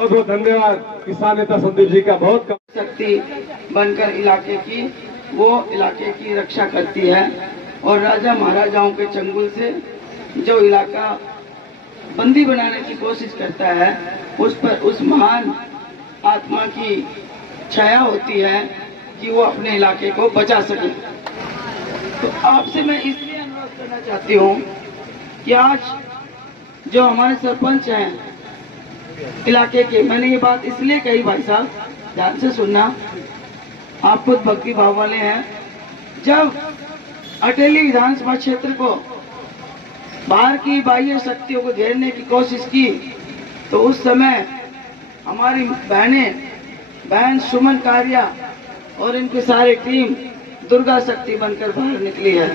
बहुत बहुत धन्यवाद किसान नेता संदीप जी का। बहुत शक्ति बनकर इलाके की वो इलाके की रक्षा करती है और राजा महाराजाओं के चंगुल से जो इलाका बंदी बनाने की कोशिश करता है उस पर उस महान आत्मा की छाया होती है कि वो अपने इलाके को बचा सके। तो आपसे मैं इसलिए अनुरोध करना चाहती हूँ कि आज जो हमारे सरपंच हैं इलाके के, मैंने ये बात इसलिए कही भाई साहब, ध्यान से सुनना, आप खुद भक्ति भाव वाले हैं। जब अटेली विधानसभा क्षेत्र को बाहर की बाह्य शक्तियों को घेरने की कोशिश की तो उस समय हमारी बहन सुमन कारिया और इनकी सारी टीम दुर्गा शक्ति बनकर बाहर निकली है,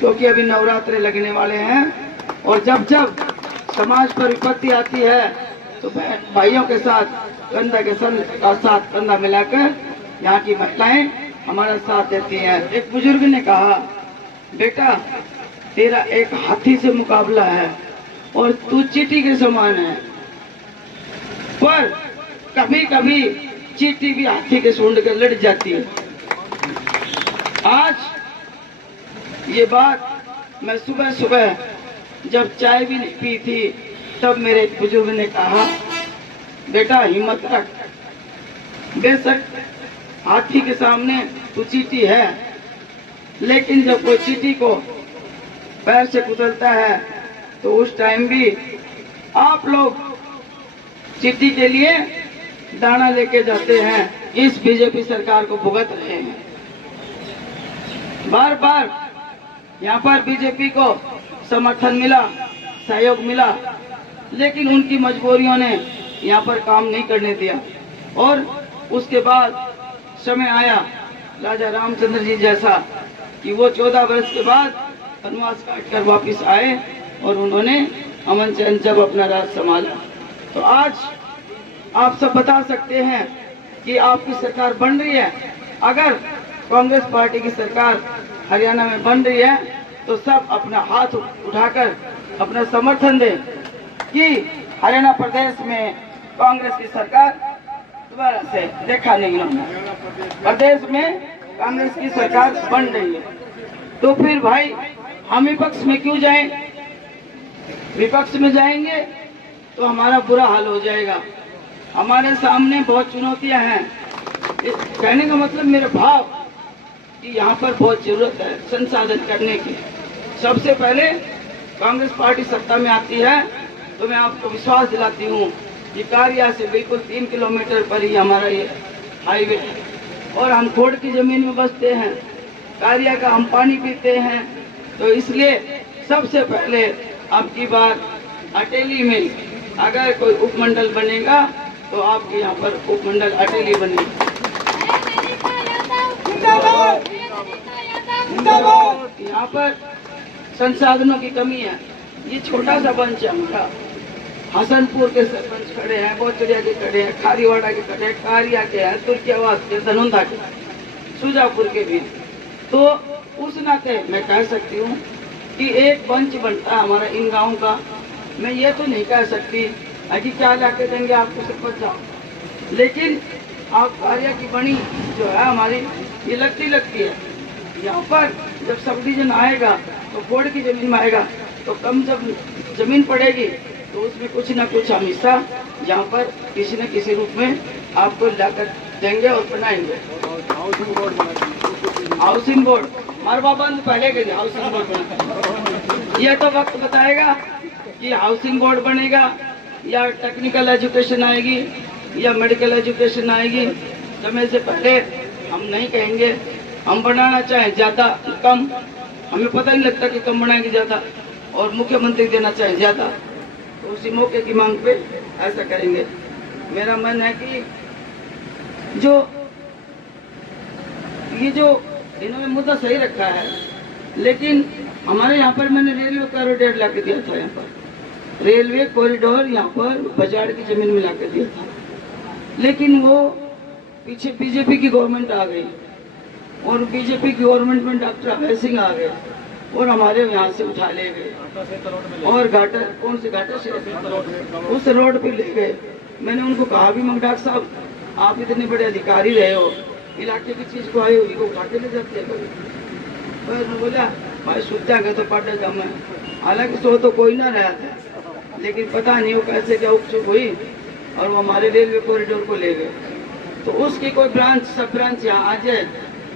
क्योंकि अभी नवरात्रे लगने वाले हैं और जब जब समाज पर विपत्ति आती है तो भाइयों के साथ कंधा के साथ कंधा मिलाकर यहाँ की महिलाएं हमारा साथ देती हैं। एक बुजुर्ग ने कहा, बेटा तेरा एक हाथी से मुकाबला है और तू चींटी के समान है, पर कभी कभी चींटी भी हाथी के सूंड कर लड़ जाती है। आज ये बात मैं सुबह सुबह जब चाय भी नहीं पी थी तब मेरे एक बुजुर्ग ने कहा, बेटा हिम्मत रख, बेशक हाथी के सामने तू चींटी है, लेकिन जब कोई चींटी को पैर से कुचलता है तो उस टाइम भी आप लोग चींटी के लिए दाना लेके जाते हैं। इस बीजेपी सरकार को भुगत रहे हैं। बार बार यहाँ पर बीजेपी को समर्थन मिला, सहयोग मिला, लेकिन उनकी मजबूरियों ने यहाँ पर काम नहीं करने दिया और उसके बाद समय आया राजा रामचंद्र जी जैसा कि वो 14 वर्ष के बाद वनवास काट कर वापिस आए और उन्होंने अमन चैन जब अपना राज संभाला। तो आज आप सब बता सकते हैं कि आपकी सरकार बन रही है। अगर कांग्रेस पार्टी की सरकार हरियाणा में बन रही है तो सब अपना हाथ उठाकर अपना समर्थन दें कि हरियाणा प्रदेश में कांग्रेस की सरकार दोबारा से देखा नहीं होना, प्रदेश में कांग्रेस की सरकार बन रही है। तो फिर भाई हम विपक्ष में क्यों जाएं? विपक्ष में जाएंगे तो हमारा बुरा हाल हो जाएगा। हमारे सामने बहुत चुनौतियां हैं। कहने का मतलब मेरे भाव कि यहाँ पर बहुत जरूरत है संसाधन करने की। सबसे पहले कांग्रेस पार्टी सत्ता में आती है तो मैं आपको विश्वास दिलाती हूँ कि कारिया से बिल्कुल 3 किलोमीटर पर ही हमारा ये हाईवे है और हम खोड़ की जमीन में बसते हैं, कारिया का हम पानी पीते हैं। तो इसलिए सबसे पहले अब की बार अटेली में अगर कोई उपमंडल बनेगा तो आपके यहाँ पर उपमंडल अटेली बनेगा। यहाँ पर संसाधनों की कमी है। ये छोटा सा मंच है हमारा, हसनपुर के सरपंच खड़े हैं, बोचड़िया के खड़े हैं, खारीवाड़ा के खड़े हैं, कारिया के हैं, तुर्कियावास के, धनुंधा के, सुजापुर के भी। तो उस नाते मैं कह सकती हूँ कि एक मंच बनता है हमारा इन गाँव का। मैं ये तो नहीं कह सकती कि क्या लाके देंगे आपको सरपंच साहब, लेकिन आप कारिया की बनी जो है हमारी ये लगती है। यहाँ पर जब सब डिवीजन आएगा तो बोर्ड की जमीन में आएगा तो कम जब जमीन पड़ेगी तो उसमें कुछ न कुछ हम हिस्सा यहाँ पर किसी न किसी रूप में आपको लाकर देंगे और बनाएंगे। हाउसिंग बोर्ड मरवा बंद पहले के हाउसिंग बोर्ड बना, ये तो वक्त बताएगा कि हाउसिंग बोर्ड बनेगा या टेक्निकल एजुकेशन आएगी या मेडिकल एजुकेशन आएगी। समय से पहले हम नहीं कहेंगे। हम बनाना चाहें ज्यादा कम, हमें पता नहीं लगता कि कम बनाएंगे ज्यादा, और मुख्यमंत्री देना चाहे ज्यादा, तो उसी मौके की मांग पे ऐसा करेंगे। मेरा मन है कि जो इन्होंने मुद्दा सही रखा है, लेकिन हमारे यहाँ पर मैंने रेलवे कॉरिडोर ला के दिया था। यहाँ पर रेलवे कॉरिडोर यहाँ पर बजाड़ की जमीन में ला के दिया था, लेकिन वो पीछे बीजेपी की गवर्नमेंट आ गई और बीजेपी की गवर्नमेंट में डॉक्टर अभय सिंह आ गए और हमारे यहाँ से उठा ले गए और घाटा कौन से घाटे से उस रोड पे ले गए मैंने उनको कहा भी मगर डॉक्टर साहब आप इतने बड़े अधिकारी रहे हो, इलाके की चीज को आए हुई को उठा के ले जाते हैं कभी। पर मैं बोला भाई सुविधा गए तो पढ़ जाऊँ मैं, हालांकि सो तो कोई ना रहा था, लेकिन पता नहीं वो कैसे क्या उपचुप हुई और वो हमारे रेलवे कॉरिडोर को ले गए। तो उसकी कोई ब्रांच सब ब्रांच यहाँ आ जाए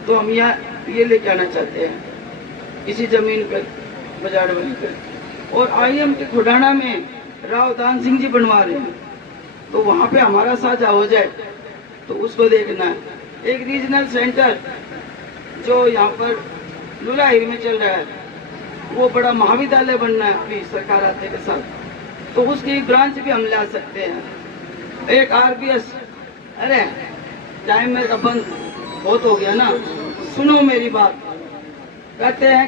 तो हम यहाँ ये लेके आना चाहते हैं इसी जमीन पर बाजार बन कर। और IIM के खुडाना में राव दान सिंह जी बनवा रहे हैं, तो वहाँ पे हमारा साझा हो जाए तो उसको देखना है। एक रीजनल सेंटर जो यहाँ पर लुलाहिर में चल रहा है, वो बड़ा महाविद्यालय बनना है अभी सरकार आते के साथ, तो उसकी ब्रांच भी हम ला सकते हैं। एक RBS, अरे टाइम मेरा बंद बहुत हो गया ना, सुनो मेरी बात। कहते हैं